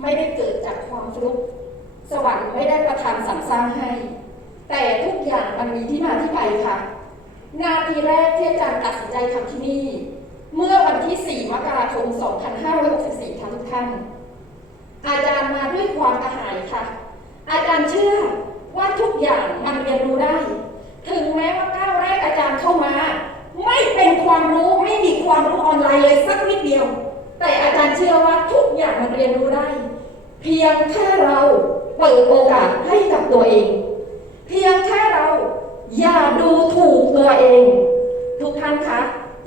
ไม่ได้เกิดจากความฟลุกสวรรค์ไม่ได้ประทานสรรสร้างให้ แต่ทุกอย่างมันมีที่มาที่ไปค่ะ นาทีแรกที่อาจารย์ตัดสินใจทำที่นี่ เมื่อวันที่ 4 มกราคม 2564ค่ะทุกท่าน อาจารย์มาด้วยความกระหายค่ะ อาจารย์เชื่อว่าทุกอย่างมันเรียนรู้ได้ ถึงแม้ว่าก้าวแรกอาจารย์เข้ามา ไม่เป็นความรู้ไม่มีความรู้ออนไลน์เลยสักนิดเดียว แต่อาารย์เชื่อว่าทุกอย่างมันเรียนรู้ได้ เพียงแค่เราเปิดโอกาสให้กับตัวเอง เพียงแค่เราอย่าดูถูกตัวเอง ทุกท่านคะ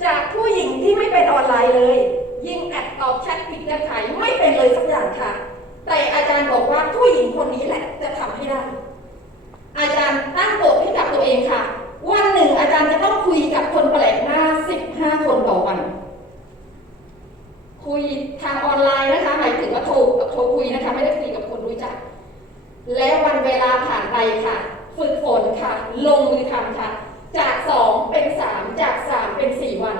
จากผู้หญิงที่ไม่เป็นออนไลน์เลย ยิ่งแอดตอบแชทปิดกระขายไม่เป็นเลยสักอย่างค่ะ แต่อาจารย์บอกว่าผู้หญิงคนนี้แหละจะทำให้ได้ อาจารย์ตั้งโจทย์ให้กับตัวเองค่ะ วันหนึ่งอาจารย์จะต้องคุยกับคนแปลกหน้า15คนต่อวัน คุย ทางออนไลน์นะคะ หมายถึงว่าโทรโทรคุยนะคะ ไม่ได้คุยกับคนรู้จัก และวันเวลาผ่านไปค่ะ ฝึกฝนค่ะ ลงมือทำค่ะ จาก 2 เป็น 3 จาก 3 เป็น 4 วัน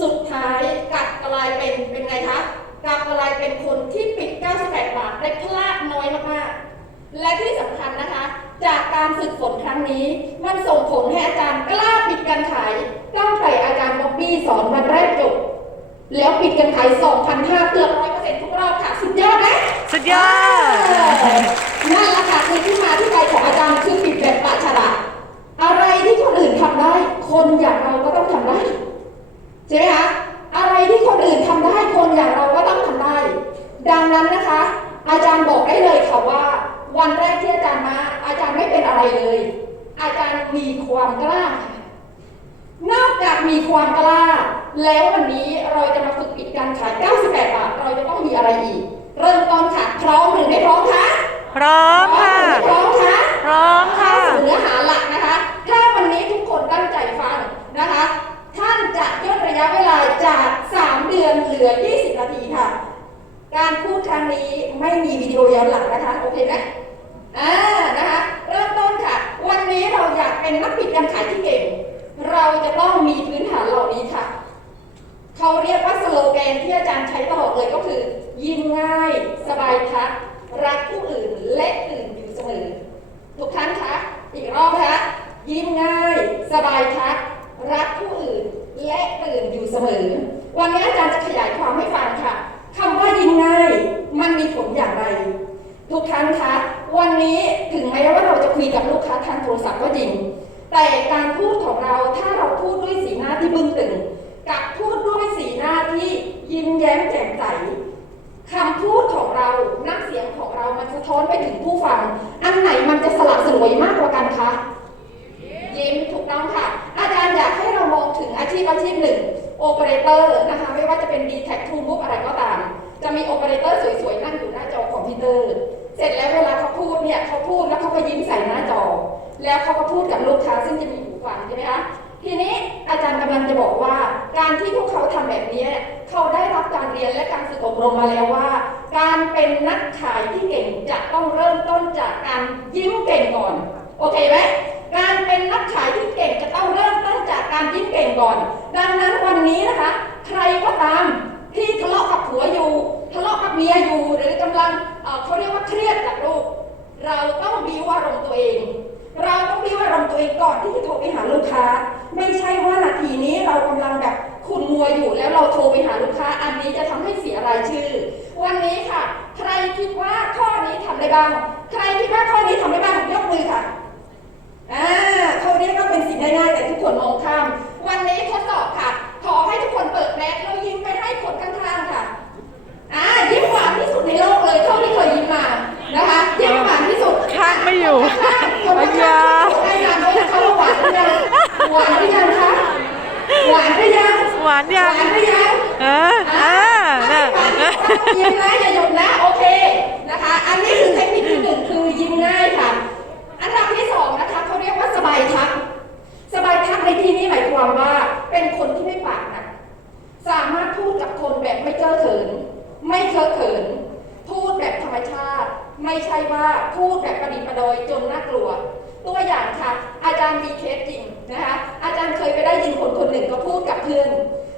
สุดท้ายกลับกลายเป็นเป็นไงคะกลับกลายเป็นคนที่ปิด 98 บาทได้พลาดน้อยมากๆ และที่สำคัญนะคะ จากการฝึกฝนครั้งนี้ มันส่งผลให้อาจารย์กล้าปิดการขายตั้งแต่อาจารย์บ๊อบบี้สอนวัน แล้วปิดการขาย2,500เกือบ100%ทุกรอบค่ะ สุดยอดไหมสุดยอดนั่นแหละค่ะคือที่มาที่ไปของอาจารย์คือปิดแบบปะฉลาดอะไรที่คนอื่นทำได้ คนอย่างเราก็ต้องทำได้ ใช่ไหมคะอะไรที่คนอื่นทำได้ คนอย่างเราก็ต้องทำได้ ดังนั้นนะคะ อาจารย์บอกได้เลยค่ะว่า วันแรกที่อาจารย์มา อาจารย์ไม่เป็นอะไรเลย อาจารย์มีความกล้าค่ะนอกจากมีความกล้า แล้ววันนี้เราจะมาฝึกปิดการขาย 98 บาท เราจะต้องมีอะไรอีก เริ่มต้นค่ะ พร้อมหรือไม่พร้อมคะ พร้อมค่ะ พร้อมหรือไม่พร้อมคะพร้อมค่ะเข้าสู่เนื้อหาหลักนะคะ ถ้าวันนี้ทุกคนตั้งใจฟังนะคะ ท่านจะย่นระยะเวลาจาก 3 เดือนเหลือ 20 นาทีค่ะ การพูดครั้งนี้ไม่มีวิดีโอย้อนหลังนะคะ โอเคไหมอ่า นะคะ เริ่มต้นค่ะ วันนี้เราอยากเป็นนักปิดการขายที่เก่ง เราจะต้องมีพื้นฐานเหล่านี้ค่ะ เขาเรียกว่าสโลแกนที่อาจารย์ใช้ตลอดเลยก็คือ ยิ้มง่าย สบายทัก รักผู้อื่นและอื่นอยู่เสมอทุกท่านคะอีกรอบนะคะยิ้มง่าย สบายทัก รักผู้อื่นและตื่นอยู่เสมอ วันนี้อาจารย์จะขยายความให้ฟังค่ะคำว่ายิ้มง่าย มันมีผลอย่างไร ทุกท่านคะวันนี้ถึงแม้ว่าเราจะคุยกับลูกค้าทางโทรศัพท์ก็จริง แต่การพูดของเราถ้าเราพูดด้วยสีหน้าที่บึ้งตึง กับพูดด้วยสีหน้าที่ยิ้มแย้มแจ่มใสคำพูดของเราน้ำเสียงของเรามันสะท้อนไปถึงผู้ฟัง อันไหนมันจะสละสลวยมากกว่ากันคะยิ้มถูกต้องค่ะ อาจารย์อยากให้เรามองถึงอาชีพอาชีพหนึ่งโอเปอเรเตอร์นะคะ ไม่ว่าจะเป็น d t แท็กทูมุกอะไรก็ตาม จะมีโอเปอเรเตอร์สวยๆ นั่งอยู่หน้าจอคอมพิวเตอร์ เสร็จแล้วเวลาเขาพูดเนี่ยเขาพูดแล้วเขาก็ยิ้มใส่หน้าจอ แล้วเขาก็พูดกับลูกค้าซึ่งจะมีหูฟังใช่ไหมคะ ทีนี้อาจารย์กำลังจะบอกว่า การที่พวกเขาทำแบบนี้เนี่ยเขาได้รับการเรียนและการฝึกอบรมมาแล้วว่า การเป็นนักขายที่เก่งจะต้องเริ่มต้นจากการยิ้มเก่งก่อน โอเคไหมการเป็นนักขายที่เก่งจะต้องเริ่มต้นจากการยิ้มเก่งก่อน ดังนั้นวันนี้นะคะ ใครก็ตามที่ทะเลาะกับผัวอยู่ทะเลาะกับเมียอยู่หรือกำลังเเขาเรียกว่าเครียดจากลูก เราต้องบิวอารมณ์ตัวเอง เราต้องบิวอารมณ์ตัวเองก่อนที่จะโทรไปหาลูกค้า ไม่ใช่ว่านาทีนี้เรากำลังแบบขุนมัวอยู่แล้วเราโทรไปหาลูกค้า อันนี้จะทำให้เสียรายชื่อ วันนี้ค่ะ ใครคิดว่าข้อนี้ทำได้บ้าง ใครคิดว่าข้อนี้ทำได้บ้างยกมือค่ะอ่าเขาเรียกว่าเป็นสิ่งง่ายๆแต่ทุกคนมองข้าม วันนี้ ความว่าเป็นคนที่ไม่ปากนะ สามารถพูดกับคนแบบไม่เจ้อเขิน ไม่เคอเขิน พูดแบบธรรมชาติ ไม่ใช่ว่าพูดแบบประดิษฐ์ประดอยจนน่ากลัว ตัวอย่างค่ะ อาจารย์มีเคสจริงนะคะ อาจารย์เคยไปได้ยินคนคนหนึ่งก็พูดกับเพื่อน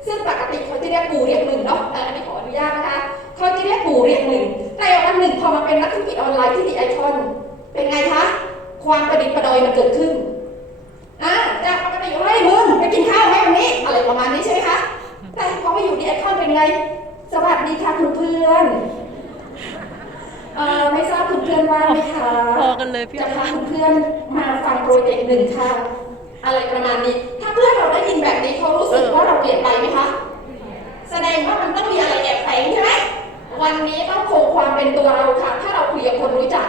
ซึ่งปกติเขาจะเรียกปู่เรียกมึงเนาะอันนี้ขออนุญาตนะคะเขาจะเรียกปู่เรียกมึงแต่วันหนึ่งพอมาเป็นนักธุรกิจออนไลน์ที่ดีไอคอน เป็นไงคะ ความประดิษฐ์ประดอยมันเกิดขึ้นอะจากปกติเฮ้ยมึง กินข้าวไหมวันนี้อะไรประมาณนี้ใช่ไหมคะ แต่พอไปอยู่ดีไอคอนเป็นไง สวัสดีค่ะคุณเพื่อนเออไม่ทราบคุณเพื่อนว่าไหมคะพอกันเลยพี่จะพาคุณเพื่อนมาฟังโปรเจกต์หนึ่งค่ะ อะไรประมาณนี้ ถ้าเพื่อนเราได้ยินแบบนี้เขารู้สึกว่าเราเปลี่ยนไปไหมคะ แสดงว่ามันต้องมีอะไรแอบแฝงใช่ไหมวันนี้ต้องคงความเป็นตัวเราค่ะ ถ้าเราคุยกับคนรู้จัก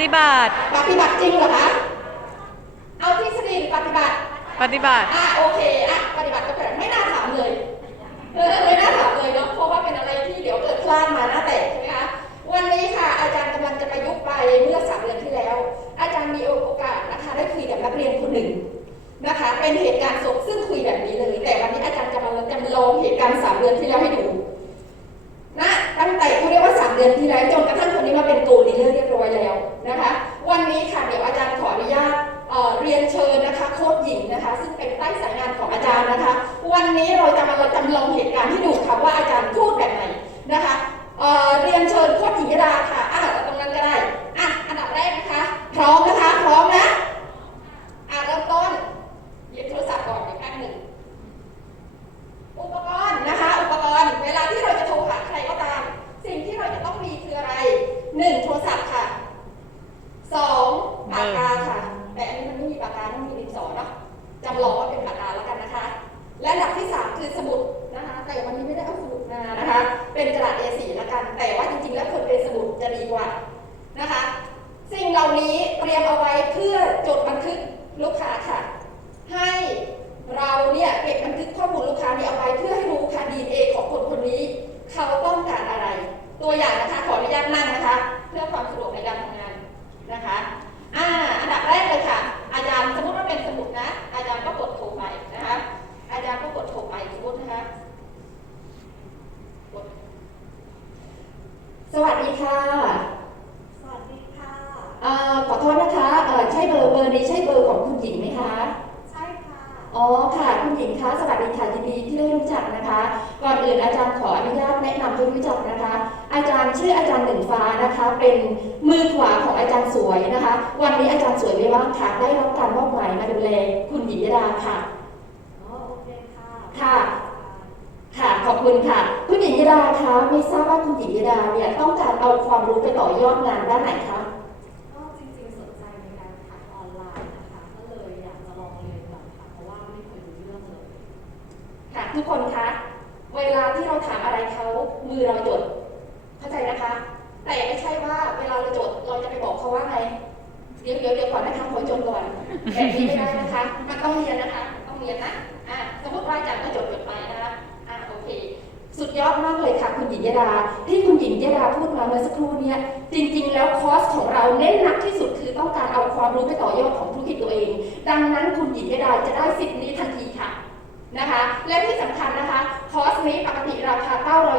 ฏิบัติ ปฏิบัติจริงเหรอคะ เอาทฤษฎีหรือปฏิบัติ ปฏิบัติ อะโอเคอะปฏิบัติก็แบบไม่น่าถามเลยเออไม่น่าถามเลยเนาะเพราะว่าเป็นอะไรที่เดี๋ยวเกิดพลาดมาหน้าแตกใช่ไหมคะวันนี้ค่ะอาจารย์กำลังจะไปยุบไปเมื่อสามเดือนที่แล้ว อาจารย์มีโอกาสนะคะได้คุยกับนักเรียนคนหนึ่งนะคะ เป็นเหตุการณ์สดซึ่งคุยแบบนี้เลย แต่วันนี้อาจารย์จะมาจำลองเหตุการณ์สามเดือนที่แล้วให้ดู พื่อจดบันทึกลูกค้าค่ะ ให้เราเนี่ยเก็บบันทึกข้อมูลลูกค้านี้เอาไว้เพื่อให้รู้ค่ดีเอของคนคนนี้ เขาต้องการอะไร ตัวอย่างนะคะขออนุญาตนั่งนะคะ เพื่อความสะดวกในการทำงานนะคะอ่าอันดับแรกเลยค่ะ อาจารย์สมมติว่าเป็นสมุดนะ อาจารย์ก็กดโทรไปนะคะ อาจารย์ก็กดโทรไปสมมตินะคะกดสวัสดีค่ะ สวัสดีค่ะเอ่อขอโทษนะคะ ช่เบอร์เบอร์นี้ใช่เบอร์ของคุณหญิงไหมคะ ใช่ค่ะ อ๋อค่ะคุณหญิงคะสวัสดีค่ะยินดีที่ได้รู้จักนะคะ ก่อนอื่นอาจารย์ขออนุญาตแนะนำให้รู้จักนะคะ อาจารย์ชื่ออาจารย์หนึ่งฟ้านะคะ เป็นมือขวาของอาจารย์สวยนะคะ วันนี้อาจารย์สวยไม่ว่างค่ะได้รับการมอบหมายมาดูแลคุณหญิงยดาค่ะ อ๋อโอเคค่ะค่ะ ค่ะขอบคุณค่ะคุณหญิงยดาคะไม่ทราบว่าคุณหญิงยดาเนี่ยต้องการเอาความรู้ไปต่อยอดงานด้านไหนคะ ทุกคนคะ เวลาที่เราถามอะไรเขามือเราจด เข้าใจนะคะ แต่ไม่ใช่ว่าเวลาเราจดเราจะไปบอกเขาว่าไงเดี๋ยวเดี๋ยวเดี๋ยวก่อนนะคะขอจดก่อนแบบนี้ไม่ได้นะคะ มันต้องเรียนนะคะ ต้องเรียนนะอะสมมติว่าอาจารย์ก็จดจดไปนะคะอะโอเค สุดยอดมากเลยค่ะคุณหญิงยดา ที่คุณหญิงยดาพูดมาเมื่อสักครู่เนี่ยจริง ๆ แล้วคอร์สของเราเน้นหนักที่สุดคือต้องการเอาความรู้ไปต่อยอดของธุรกิจตัวเอง ดังนั้นคุณหญิงยดาจะได้สิทธิ์นี้ทันทีค่ะ นะคะ และที่สำคัญนะคะ คอร์สนี้ปกติราคา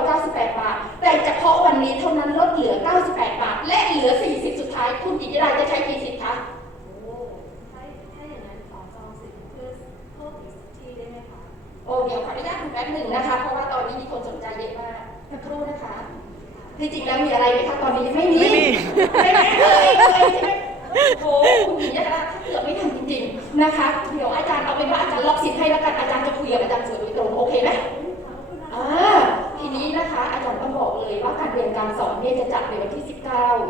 998 บาท แต่เฉพาะวันนี้เท่านั้นลดเหลือ 98 บาท และเหลือ 40 สุดท้าย คุณหญิงยดาจะใช้กี่สิทธิ์คะโอ้ถ้าถ้าอย่างนั้นขอจองสิทธิ์เพื่อเพิ่มอีกสักทีได้ไหมคะโอ้ เดี๋ยวขออนุญาตคุณแป๊บหนึ่งนะคะ เพราะว่าตอนนี้มีคนสนใจเยอะมากสักครู่นะคะที่จริงแล้วมีอะไรไหมคะ ตอนนี้ไม่มี ไม่มีไม่มีเลยเลยใช่ไหมโอ้โหคุณหญิงยดาถ้าเกือบไม่ทันจริงๆนะคะ เดี๋ยวอาจารย์เอาเป็นว่าอาจารย์ล็อกสิทธิ์ให้แล้วกันอาจารย์จะคุ ยกับอาจารย์สวยโดยตรงโอเคไหมอ่าทีนี้นะคะอาจารย์ต้องบอกเลยว่าการเรียนการสอนเนี่ยจะจัดในวันที่ 19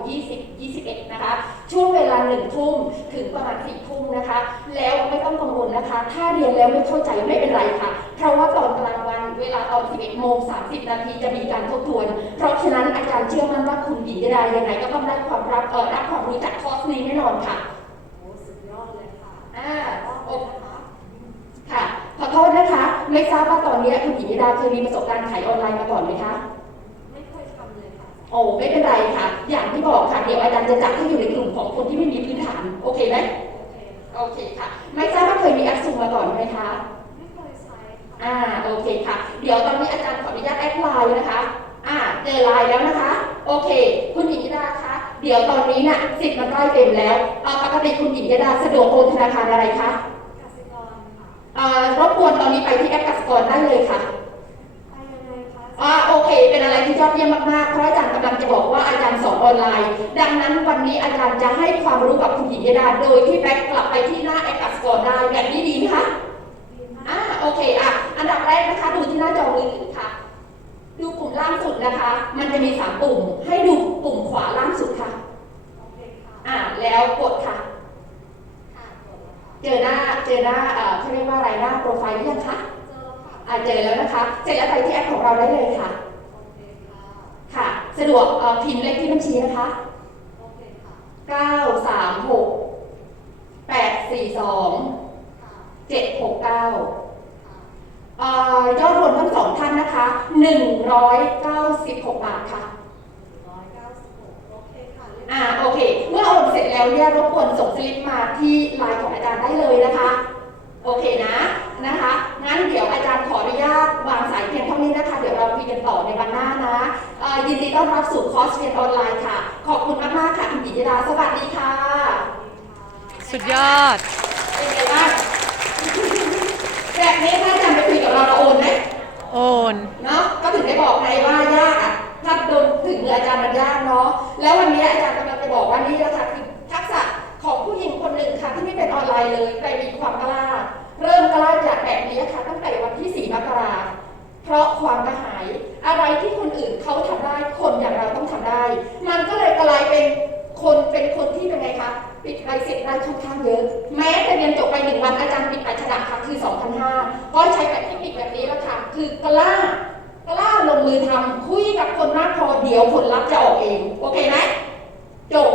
20 21 นะคะ ช่วงเวลา1ทุ่มถึงประมาณ4ทุ่มนะคะ แล้วไม่ต้องกังวลนะคะ ถ้าเรียนแล้วไม่เข้าใจไม่เป็นไรค่ะ เพราะว่าตอนกลางวันเวลาตอน 11โมง30 นาทีจะมีการทบทวน เพราะฉะนั้นอาจารย์เชื่อมั่นว่าคุณหญิงจะได้ยังไงก็ต้องได้ความรับเออรับความรู้จากคอร์สนี้แน่นอนค่ะ โอ้สุดยอดเลยค่ะ อ่า ก็ โอ เลยนะคะ ค่ะ ขอโทษนะคะ ไม่ทราบว่าตอนนี้คุณหญิงยดาเคยมีประสบการณ์ขายออนไลน์มาก่อนไหมคะไม่เคยทำเลยค่ะโอ้ไม่เป็นไรค่ะ อย่างที่บอกค่ะเดี๋ยวอาจารย์จะจัดให้อยู่ในกลุ่มของคนที่ไม่มีพื้นฐานโอเคไหมโอเคค่ะโอเคค่ะไม่ทราบว่าเคยมีแอปซูมมาก่อนไหมคะไม่เคยใช้ค่ะอ่าโอเคค่ะ เดี๋ยวตอนนี้อาจารย์ขออนุญาตแอดไลน์นะคะอ่าเจอไลน์แล้วนะคะ โอเค คุณหญิงยดาคะเดี๋ยวตอนนี้น่ะสิทธิ์มันใกล้เต็มแล้วอ่าปกติคุณหญิงยดาสะดวกโอนธนาคารอะไรคะกสิกรค่ะอ่า รบกวนตอนนี้ไปที่แอปกสิกรได้เลยค่ะไปยังไงคะอ่าโอเค เป็นอะไรที่ยอดเยี่ยมมากๆเพราะอาจารย์กำลังจะบอกว่าอาจารย์สอนออนไลน์ ดังนั้นวันนี้อาจารย์จะให้ความรู้กับคุณหญิงยดาโดยที่แบ็กกลับไปที่หน้าแอปกัสกอร์ได้แบบนี้ดีไหมคะดีมากอ่าโอเคอะอันดับแรกนะคะดูที่หน้าจอมือถือค่ะ ดูปุ่มล่างสุดนะคะ มันจะมีสามปุ่มให้ดูปุ่มขวาล่างสุดค่ะโอเคค่ะอ่าแล้วกดค่ะค่ะจบแล้วค่ะ เจอหน้าเจอหน้าเอ่อเขาเรียกว่าอะไรหน้าโปรไฟล์หรือยังคะเจอแล้วค่ะอ่าเจอแล้วนะคะ เสร็จแล้วไปที่แอปของเราได้เลยค่ะโอเคค่ะค่ะ สะดวกเอ่อพิมพ์เลขที่บัญชีนะคะโอเคค่ะเก้าสามหกแปดสี่สองค่ะเจ็ดหกเก้าค่ะยอดรวมทั้งสองท่านนะคะหนึ่งร้อยเก้าสิบหกบาทค่ะ อ่าอยโอเค เมื่อโอนเสร็จแล้วเนี่ยรบกวนส่งสลิปมาที่ไลน์ของอาจารย์ได้เลยนะคะ โอเคนะนะคะงั้นเดี๋ยวอาจารย์ขออนุญาตวางสายเพียงเท่านี้นะคะ เดี๋ยวเราคุยกันต่อในวันหน้านะเอ่อยินดีต้อนรับสู่คอร์สเรียนออนไลน์ค่ะ ขอบคุณมากๆค่ะคุณกิติดาสวัสดีค่ะ สุดยอดเป็นไงบ้างแบบนี้ถ้าอาจารย์ไปคุยกับเราเราโอนไหมโอนเนาะก็ถึงได้บอกไงว่ายากอะถ้าโดนถึงมืออาจารย์มันยากเนาะ แล้ววันนี้อาจารย์กำลังจะบอกว่านี่แหละค่ะคือทักษะของผู้หญิงคนหนึ่งค่ะที่ไม่เป็นออนไลน์เลย แต่มีความกล้า เริ่มกล้าจากแบบนี้ค่ะตั้งแต่วันที่4มกราเพราะความกระหาย อะไรที่คนอื่นเขาทำได้คนอย่างเราต้องทำได้ มันก็เลยกลายเป็นคนเป็นคนที่เป็นไงคะปิดใบเสร็จได้ค่อนข้างเยอะ แม้แต่เรียนจบไปหนึ่งวันอาจารย์ปิดไปฉลากค่ะคือ2,500ก็ใช้แบบเทคนิคแบบนี้แล้วค่ะคือกล้า กล้าลงมือทำคุยกับคนมากพอเดี๋ยวผลลัพธ์จะออกเอง โอเคไหมจบ